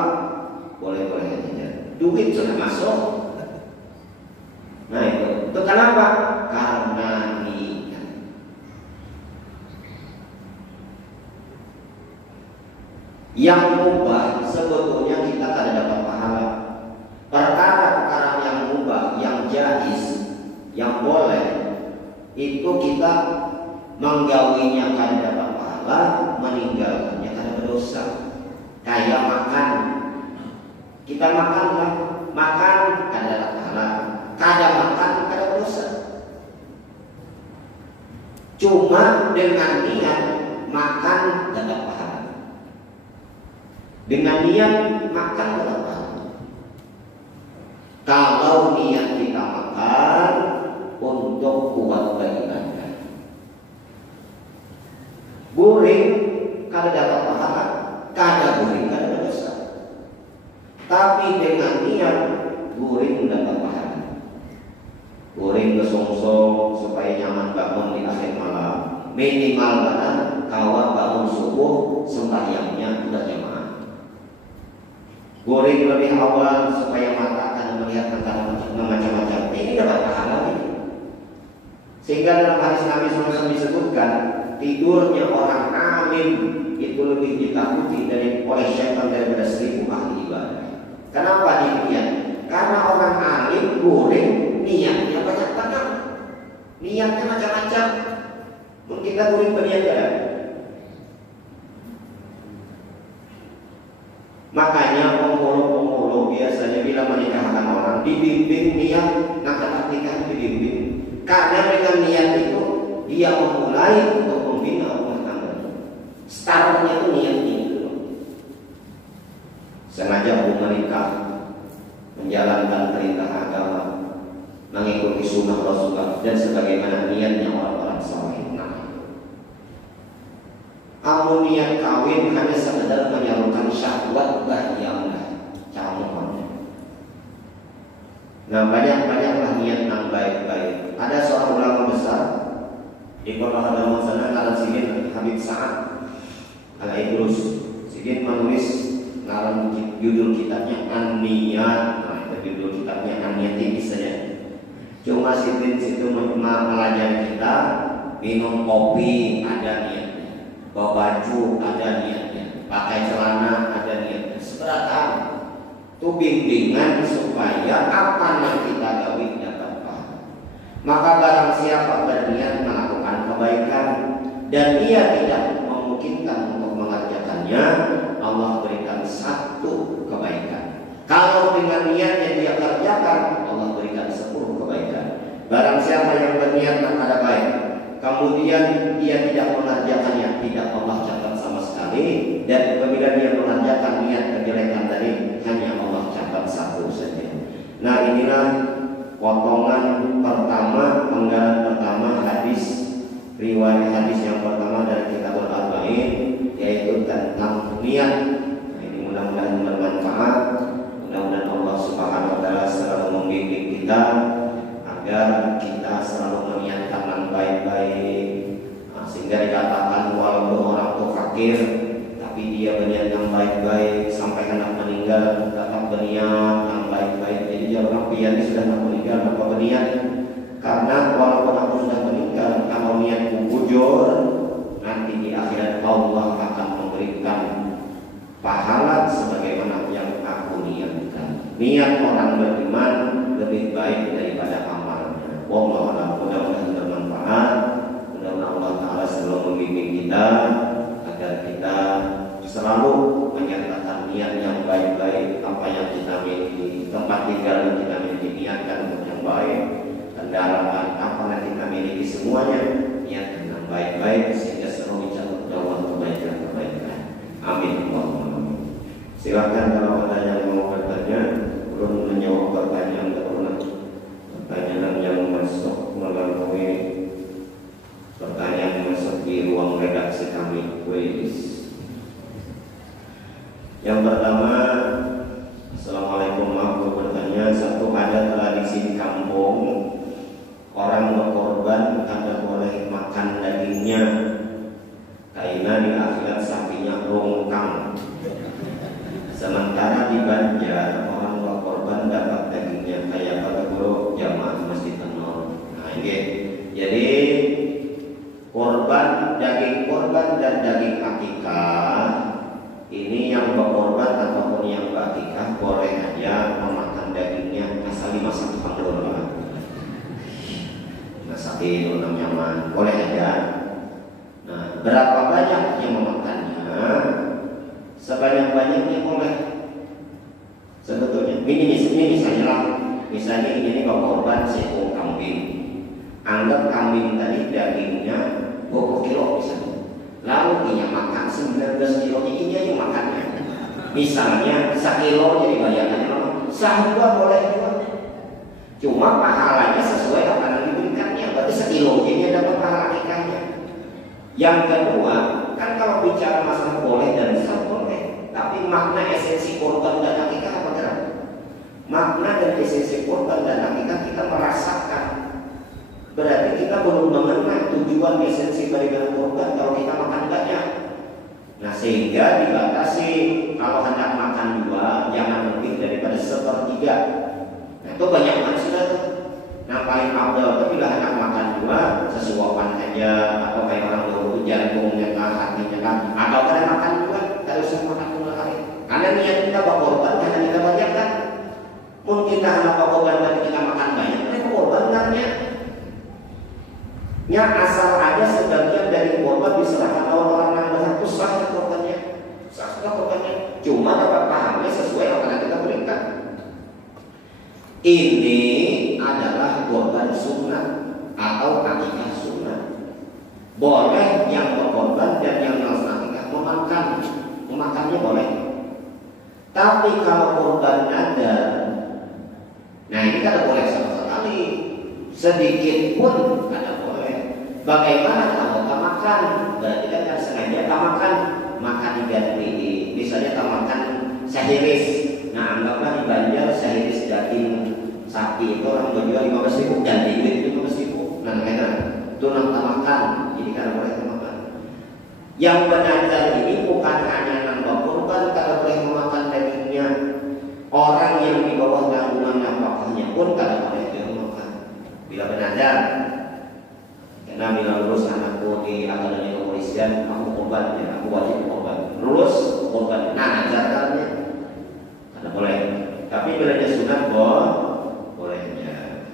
boleh-boleh saja. Duit sudah masuk. Nah itu kenapa? Karena niat. Yang mubah sebetulnya kita tidak dapat pahala. Perkara-perkara yang mubah, yang jaiz, yang boleh, itu kita menggawinya kada dapat pahala, meninggalkannya kada berdosa. Kayak makan, kita makanlah, makan kada dapat pahala, kada makan kada Cuma dengan niat makan dapat pahala. Dengan niat makan dapat pahala. Kalau niat kita makan untuk kuat beribadah, guring kada dapat pahala, kada guring kada dosa. Tapi dengan niat guring dapat pahala. Guring kesongsong supaya nyaman bangun di akhir malam. Minimal mana kawan bangun subuh sembahyangnya sudah jamaah. Guring lebih awal supaya mata akan melihat tentang macam-macam. Ini dapat pahala ini. Sehingga dalam hadis Nabi SAW disebutkan tidurnya orang alim itu lebih ditakuti oleh syaitan daripada 1000 ahli ibadah. Kenapa demikian? Karena orang alim guring niatnya banyak-banyak, niatnya macam-macam. Mungkin kita guring berniaga. Makanya penghulu biasanya bila menikahkan orang dibimbing niat nak nikah dibimbing. Karena dengan niat itu dia memulai untuk membina rumah tangga. Startnya itu niat itu. Sengaja menikah, menjalankan perintah agama, mengikuti sunnah Rasulullah dan sebagaimana niatnya orang-orang saleh. Amun niat kawin hanya sekedar menyalurkan syahwat bahagialah calonnya. Nah, banyak-banyaklah niat yang baik-baik. Ada seorang ulama besar di kota Hadaman sana, Alan Sidin Habib Sa'ad Al-Idrus. Sidin menulis dalam judul kitabnya An-Niyat. Nah, judul kitabnya An-Niyat ini saja. Cuma Sidin situ melajari kita minum kopi ada niatnya, bawa baju ada niatnya, pakai celana ada niatnya. Seberapa itu bimbingan supaya apa yang kita gawi dapat pahala. Maka barang siapa berniat melakukan kebaikan dan ia tidak memungkinkan untuk mengerjakannya, Allah berikan satu kebaikan. Kalau dengan niatnya dia kerjakan, Allah berikan 10 kebaikan. Barang siapa yang berniat ada baik, kemudian dia tidak mengerjakannya, tidak Allah catat sama sekali. Dan apabila dia mengerjakan niat kejelekan tadi, hanya Allah catat 1 saja. Nah, inilah potongan pertama, penggalan pertama hadis, riwayat hadis yang pertama dari Kitabul Arba'in, yaitu tentang niat. Nah, ini mudah-mudahan bermanfaat. Mudah-mudahan Allah Subhanahu wa taala selalu membimbing kita agar kita selalu meniatkan yang baik-baik. Nah, sehingga dikatakan walaupun orang itu fakir tapi dia berniat yang baik-baik sampai anak meninggal tetap berniat yang baik-baik. Jadi jangan pian sudah anak meninggal apa berniat, karena walaupun aku sudah meninggal, kalau niatku bujur, nanti di akhirat Allah akan memberikan pahala sebagaimana yang aku niatkan. Niat orang beriman lebih baik daripada amalnya. Wallahu a'lam. Mudah-mudahan bermanfaat. Mudah-mudahan Allah Ta'ala selalu membimbing kita agar kita selalu menyertakan niat yang baik-baik. Apa yang kita miliki, tempat tinggal yang kita miliki, niatkan untuk yang baik. Kendaraan apa yang kita miliki, semuanya niatkan yang baik-baik sehingga selalu dicatat dalam kebaikan-kebaikan. Amin. Silakan kalau ada yang mau bertanya, belum menjawab pertanyaan pertanyaan yang masuk melalui pertanyaan masuk di ruang redaksi kami. Yang pertama, Assalamualaikum, mau bertanya. Satu, ada tradisi di kampung orang berkorban kada boleh makan dagingnya karena di akhirat sapinya rongkang. Sementara di Banjar orang berkorban dapat dagingnya kayak pada guru jamaah Masjid An-Nur. Nah, ini jadi daging korban dan daging akikah ini yang berkorban ataupun yang berakikah boleh aja memakan dagingnya asal dimasak dulu lah. Masakin untuk nyaman boleh aja. Nah, berapa banyak yang memakannya? Sebanyak-banyaknya boleh. Sebetulnya ini misalnya ini berkorban seekor kambing. Anggap kambing tadi dagingnya 20 kilo misalnya. Lalu dia makan 19 kilo, ini yang makannya. Misalnya 1 kilo jadi bayarannya sah juga boleh juga. Cuma pahalanya sesuai apa yang diberikannya. Berarti 1 kilo ini dapat pahala akikahnya. Yang kedua, kan kalau bicara masalah boleh dan sah boleh, tapi makna esensi korban dan akikah apa gerak? Makna dan esensi korban dan akikah kita merasakan. Berarti kita belum mengenal tujuan esensi daripada korban kalau kita makan banyak. Nah sehingga dibatasi kalau hendak makan 2 jangan lebih daripada 1/3. Nah itu banyak banget sudah tuh. Nah paling abdal tapi lah hendak makan 2 sesuapan aja, atau kayak orang dulu jantungnya kan, hatinya kan, atau kadang makan 2 kalau usah makan 2 kali. Karena niat kita bawa korban karena kita banyak kan. Mungkin kita hendak bawa korban tapi kita makan banyak, ini korban karena nya asal ada sebagian dari korban diserahkan oleh orang yang berhak sah korbannya, sah korbannya. Cuma dapat pahamnya sesuai apa yang kita berikan. Ini adalah korban sunnah atau akikah sunnah. Boleh yang berkorban dan yang melaksanakan akikah memakannya boleh. Tapi kalau korban ada, nah ini kan boleh sama sekali, sedikit pun ada. Bagaimana kalau tak makan? Berarti kan sengaja tak makan diganti. Misalnya tak makan sahiris. Nah anggaplah di Banjar sahiris daging sapi itu orang berjual 15.000 ganti duit 15.000. Nah itu tak makan. Jadi kan boleh tak makan. Yang benar ini bukan hanya nambah korban kalau boleh memakan dagingnya. Orang yang di bawah tanggungan nafkahnya pun kalau boleh makan. Bila benar. Nah bila lulus anakku di akademi kepolisian, aku korban ya, aku wajib korban. Lulus korban. Nah caranya ada boleh. Tapi bila dia sunat bolehnya.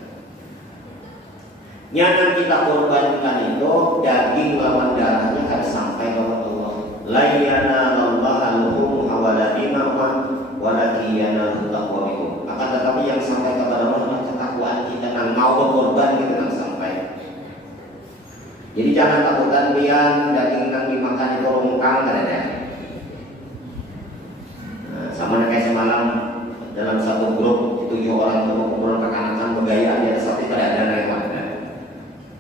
Yang kita korbankan itu daging lawan darahnya kan sampai kepada Allah. La yanallahu al-luhum wala dima'u walakin yanaluhu taqwa minkum. Akan tetapi yang sampai kepada Allah adalah ketakwaan kita yang mau berkorban kita yang sampai. Jadi jangan takutkan pian daging yang dimakan itu rongkang kan ada. Nah, sama kayak semalam dalam satu grup 7 orang kumpul kekanakan bergaya di atas sapi tidak ada lewat.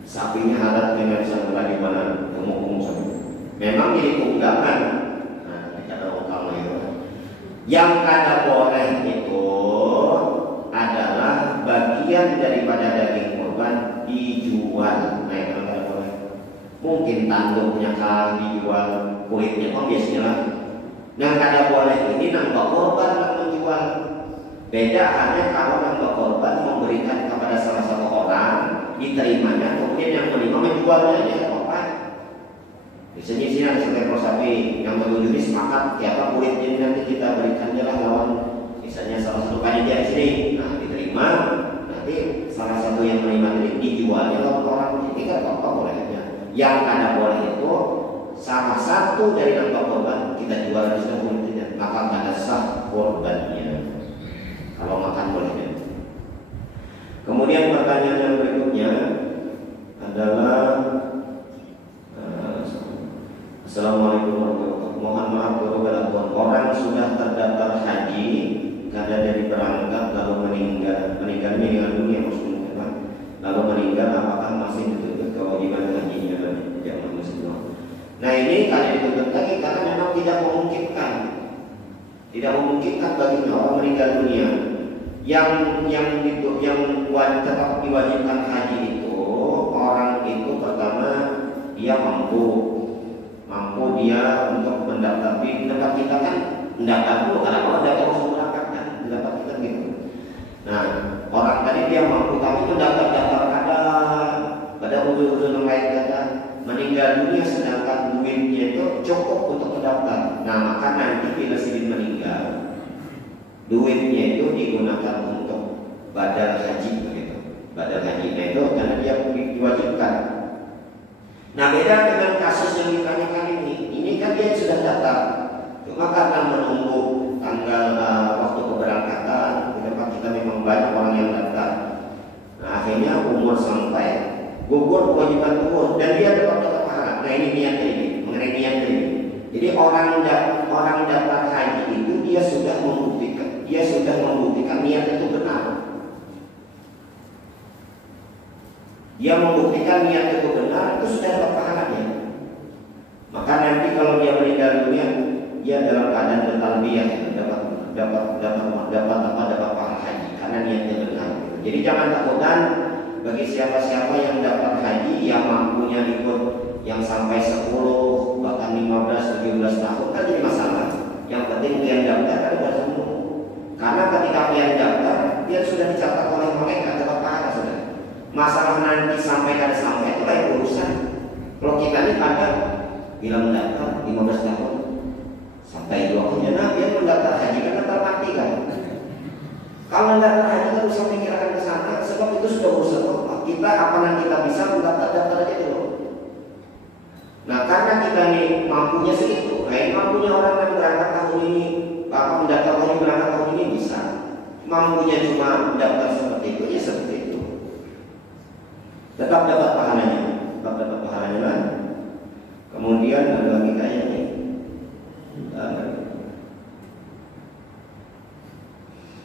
Sapinya halat dengan sanggulan di mana umum sapi. Memang jadi tunggangan. Nah, ada rongkang itu. Yang kada boleh itu adalah bagian daripada daging korban dijual. Mungkin tanduknya kalau dijual, kulitnya kok biasanya lah. Yang kada boleh ini nambah korban yang menjual. Beda hanya kalau nambah korban memberikan kepada salah satu orang, diterimanya, kemudian yang menerima menjualnya ya apa? Biasanya sini ada seekor sapi yang menuju sepakat, siapa kulitnya nanti kita berikan jalan lawan. Misalnya salah satu panitia di sini, nah diterima, nanti salah satu yang menerima ini dijualnya lawan orang ini kan apa boleh aja. Yang kada boleh itu salah satu dari nambah korban kita jual di sana tidak, maka kada sah korbannya. Kalau makan bolehnya. Kemudian pertanyaan yang berikutnya adalah Assalamualaikum warahmatullahi wabarakatuh. Mohon maaf kepada Tuhan, orang sudah terdaftar haji kada dari berangkat lalu meninggalnya dengan dunia muslim, lalu meninggal apakah masih dituntut kewajiban hajinya? Nah ini kalian dituntut lagi karena memang tidak memungkinkan baginya orang meninggal dunia. Yang tetap diwajibkan haji itu orang itu pertama dia mampu dia untuk mendaftar di tempat kita kan mendaftar dulu karena kalau daftar langsung berangkat kan di tempat kita gitu. Nah orang tadi dia mampu tapi mendaftar pada ujung-ujung yang lain kata meninggal dunia sedangkan duitnya itu cukup untuk mendaftar. Nah maka nanti bila si meninggal duitnya itu digunakan untuk badal haji begitu. Badal hajinya itu karena dia diwajibkan. Nah beda dengan kasus yang ditanyakan ini kan dia sudah daftar, cuma karena menunggu tanggal waktu keberangkatan di tempat kita memang banyak orang yang daftar. Nah akhirnya umur sampai gugur kewajiban umur dan dia tetap pahala. ini niat ini, mengenai niat ini. Jadi orang daftar haji itu dia sudah membuktikan niat itu benar. Dia membuktikan niat itu benar, itu sudah dapat pahalanya. Maka nanti kalau dia meninggal dunia, dia dalam keadaan bertalbiyah dapat pahala haji karena niatnya benar. Jadi jangan takutan bagi siapa-siapa yang dapat haji yang mampunya ikut yang sampai 10 bahkan 15 17 tahun kan jadi masalah. Yang penting dia daftar kan sudah sembuh. Karena ketika dia daftar, dia sudah dicatat oleh mereka dapat pahala sudah. Masalah nanti sampai kada sampai itu lain urusan. Kalau kita ini kadang bilang mendaftar 15 tahun sampai 2 tahunnya, nah dia mendaftar haji kan daftar mati kan. Kalau mendaftar haji kan usah pikirkan ke sana, sebab itu sudah urusan kita. Apa yang kita bisa mendaftar aja dulu. Nah karena kita nih mampunya segitu, mampunya orang yang berangkat tahun ini, bapak mendaftar tahun berangkat tahun ini bisa. Mampunya cuma mendaftar seperti itu, ya seperti itu. Tetap dapat pahalanya, kan? Kemudian ada lagi kayaknya.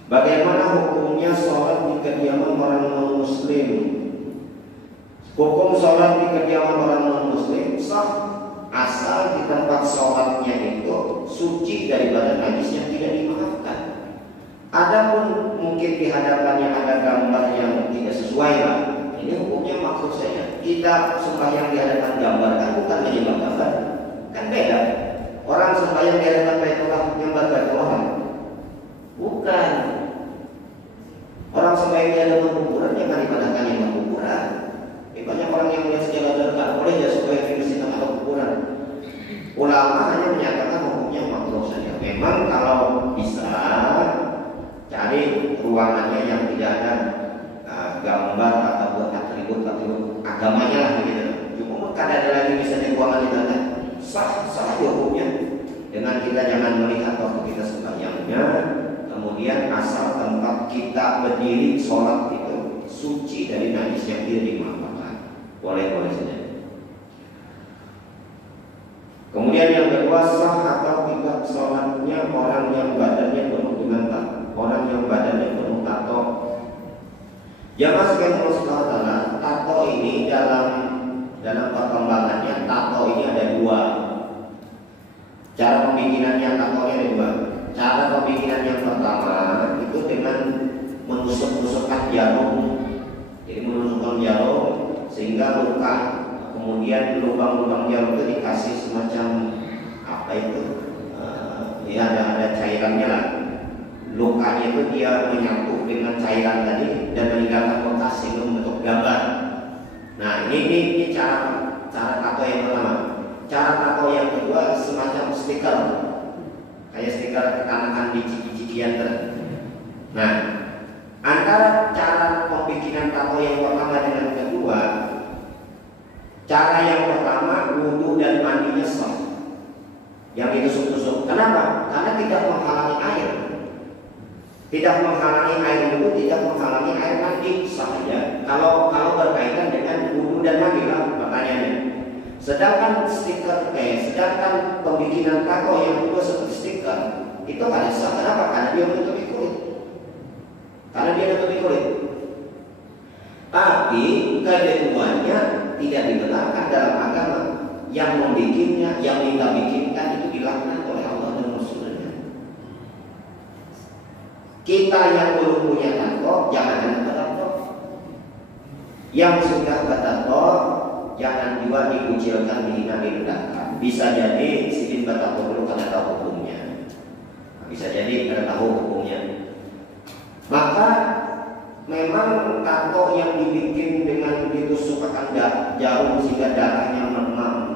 Bagaimana hukumnya sholat di kediaman orang non-muslim? Hukum sholat di kediaman orang non-muslim sah asal di tempat sholatnya itu suci daripada najis yang tidak dimaafkan. Adapun mungkin di hadapannya ada gambar yang tidak sesuai lah. Ini hukumnya maksud saya, kita sembahyang di hadapan gambar kan bukan menyembah gambar, kan beda. Orang sembahyang di hadapan Baitullah menyembah Baitullah, bukan. Orang sembahyang di hadapan kuburan jangan ibadahkan yang kuburan. Banyak orang yang melihat sejalan tak boleh ya supaya di tengah kuburan. Ulama hanya menyatakan hukumnya makruh saja. Memang kalau bisa cari ruangannya yang tidak ada gambar atau buat atribut agamanya lah begitu. Cuma kan ada lagi misalnya ruangan di sana sah hukumnya dengan kita jangan melihat waktu kita sembahyangnya. Kemudian asal tempat kita berdiri sholat itu suci dari najis yang tidak dimaafkan, boleh saja. Kemudian yang kedua, sah atau tidak sholatnya orang yang badannya penuh dengan tato. Jamaah sekalian Allah, tato ini dalam perkembangannya tato ini ada dua. Cara pembikinannya tato ini ada dua. Cara pembikinan yang pertama itu dengan menusuk-nusukkan jarum. Jadi menusukkan jarum sehingga luka, kemudian lubang-lubang jarum itu dikasih semacam apa itu? Ada cairannya lah. Lukanya itu dia menyatu dengan cairan tadi dan meninggalkan bekas sehingga membentuk gambar. Nah ini cara tato yang pertama. Cara tato yang kedua semacam stiker, kayak stiker kekanakan di ciki-cikian. Nah antara cara pembikinan tato yang pertama dengan kedua, cara yang pertama wudu dan mandinya sah, yang ditusuk-tusuk. Kenapa? Karena tidak menghalangi air. Tidak menghalangi air itu, tidak menghalangi air mandi saja. Kalau berkaitan dengan wudu dan mandi lah pertanyaannya. Sedangkan sedangkan pembikinan tato yang kedua seperti stiker itu tidak sah. Kenapa? Karena dia menutupi kulit. Tapi keduanya tidak dibenarkan dalam agama. Yang membikinnya, yang minta bikinkan itu dilaknat oleh Allah dan Rasulnya. Kita yang belum punya tato jangan bertato. Yang sudah bertato jangan juga dikucilkan, dihina, direndahkan. Bisa jadi sidin bertato dulu karena tahu hukumnya. Bisa jadi karena tahu hukumnya. Maka memang tato yang dibikin dengan ditusukkan jarum sehingga darahnya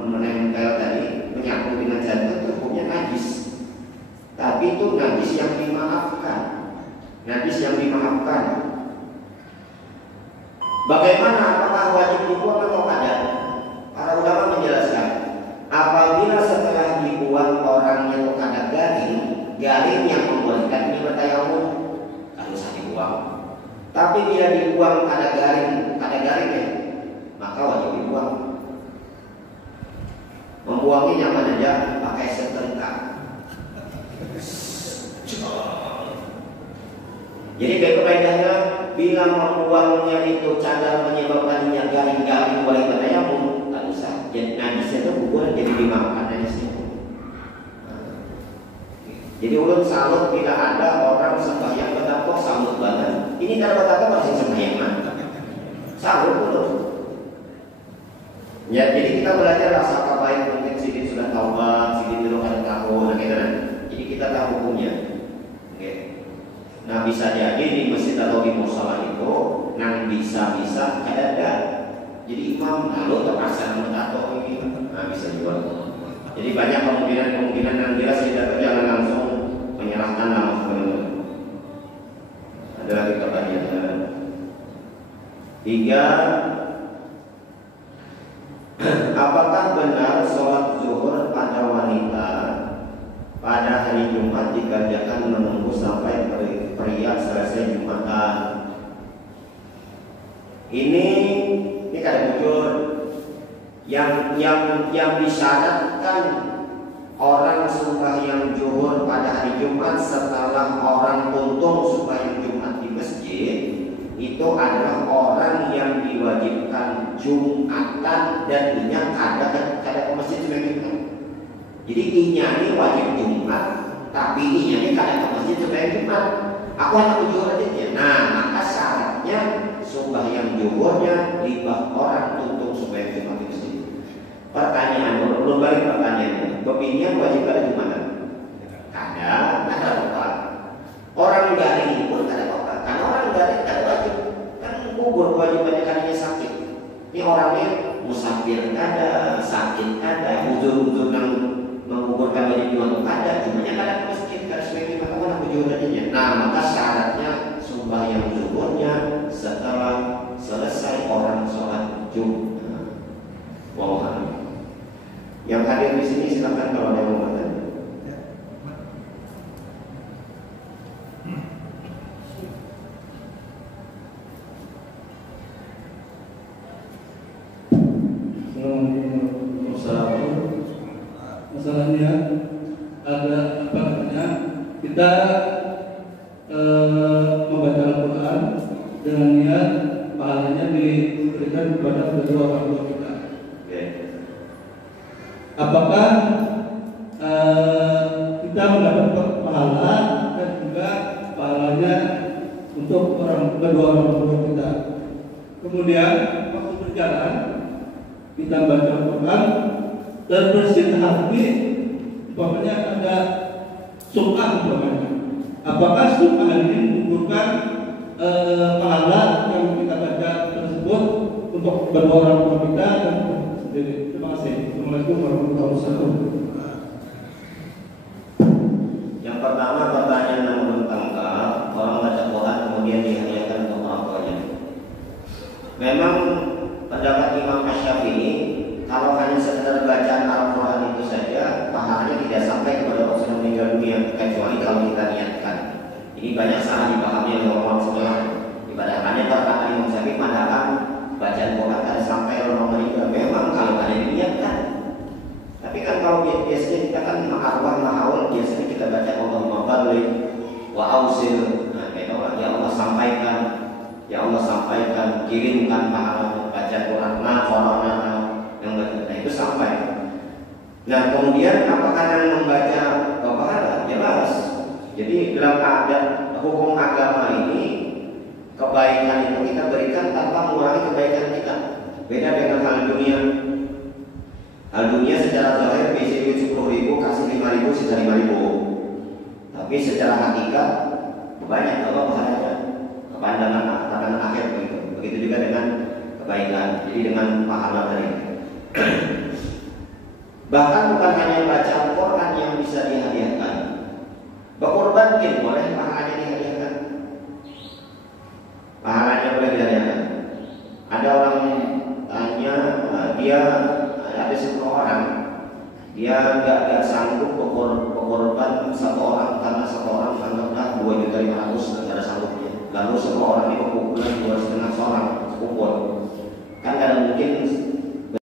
menempel tadi, menyatu dengan jantung, itu hukumnya najis. Tapi itu najis yang dimaafkan. Bagaimana? Apakah wajib dibuang atau tidak? Para ulama menjelaskan, apabila setelah dibuang orangnya itu ada garing yang membolehkan ini bertayamum, harus dibuang. Tapi bila dibuang ada garingnya, maka wajib dibuang. membuangnya nyaman aja, pakai setrika. Jadi kaidahnya bila membuangnya itu cadar menyebabkannya garing-garing boleh bertayamum, tak usah. Jadi najisnya itu bukan jadi dimakan najisnya. Jadi ulun salut bila ada orang sembahyang betapa salut banget. Ini kalau betapa masih sembahyang mana? Salut ulun. Ya, jadi kita belajar rasa baik mungkin sedikit sudah taubat, sedikit dulu ada tahun, gitu kan. Jadi kita tahu hukumnya. Oke. Nah bisa jadi di masjid atau di musola itu, yang bisa ada. Jadi imam lalu terpaksa tato ini, nah bisa juga. Jadi banyak kemungkinan yang jelas kita jangan langsung menyerahkan nama sebenarnya. Ada lagi pertanyaan. 3. Apakah benar sholat zuhur pada wanita pada hari Jumat dikerjakan menunggu sampai pria selesai Jumatan? Ini kada jujur. Yang disyaratkan orang sembahyang zuhur pada hari Jumat setelah orang tuntung sembahyang Jumat di masjid itu adalah orang yang diwajibkan Jumatan dan inya kada ke masjid sebagai Jumat. Jadi inya ini wajib Jumat, tapi inya ini kada ke masjid sebagai Jumat. Aku hanya zuhur aja. Nah, maka syaratnya sembahyang zuhurnya libah orang tuntung sembahyang Jumat di masjid. Pertanyaan, belum balik pertanyaannya. Bapaknya wajib kada Jumatan? Kada apa. Orang garing pun kada apa. Karena orang garing kada wajib. Kan gugur kewajibannya karena sakit. Ini orangnya musafir kada, sakit kada, uzur-uzur yang menggugurkan wajib Jumat kada. Cumanya kada ke masjid, kada sebagai Jumat apa nak ujur-ujurnya. Nah, maka syaratnya sembahyang zuhurnya setelah selesai orang sholat Jumat. Wallahualam. Yang hadir di sini silakan kalau ada yang mau bertanya. Masalahnya ada apa namanya? Kita membaca Al-Quran dengan niat pahalanya diberikan kepada kedua orang tua kita. Apakah kita mendapat pahala dan juga pahalanya untuk kedua orang tua kita. Kemudian waktu berjalan kita baca Al-Quran terbersih hati, umpamanya ada sukah umpamanya. Apakah sukah ini mengukurkan pahala yang kita baca tersebut untuk kedua orang tua kita dan sendiri? Terima kasih. Assalamualaikum warahmatullahi wabarakatuh. Yang pertama pertanyaan yang tentang orang baca Quran kemudian dihadiahkan untuk orang tuanya. Memang pendapat Imam Asy-Syafi'i kalau hanya sekedar bacaan Al-Quran itu saja pahalanya tidak sampai kepada orang sudah meninggal dunia kecuali kalau kita niatkan. Ini banyak salah dipahami oleh orang semua. Ibadahnya perkara Imam Syafi'i pandangan bacaan Quran ada sampai orang meninggal. Memang kalau ada diniatkan. Tapi kan kalau biasanya kita kan arwah mahawal biasanya kita baca Allahumma baligh wa ausil. Nah, kayak ya Allah sampaikan, ya Allah sampaikan, kirimkan pahala baca Quran corona yang nah itu sampai. Nah kemudian apakah yang membaca pahala? Jelas. Jadi dalam hukum agama ini kebaikan itu kita berikan tanpa mengurangi kebaikan kita. Beda dengan hal dunia. Hal dunia secara zahir bisa 10.000 kasih 5.000 sisa 5.000. Tapi secara hakikat banyak kalau pahalanya kepandangan akhir begitu. Begitu juga dengan kebaikan. Jadi dengan pahala tadi. Bahkan bukan hanya baca Al-Quran yang bisa dihadiahkan. Berkorban boleh pahalanya dihadiahkan. Pahalanya boleh dihadiahkan. Ada orang tanya dia ada 10 orang, dia nggak sanggup berkorban satu orang karena satu orang anggaplah 2.500.000 negara sanggupnya. Lalu semua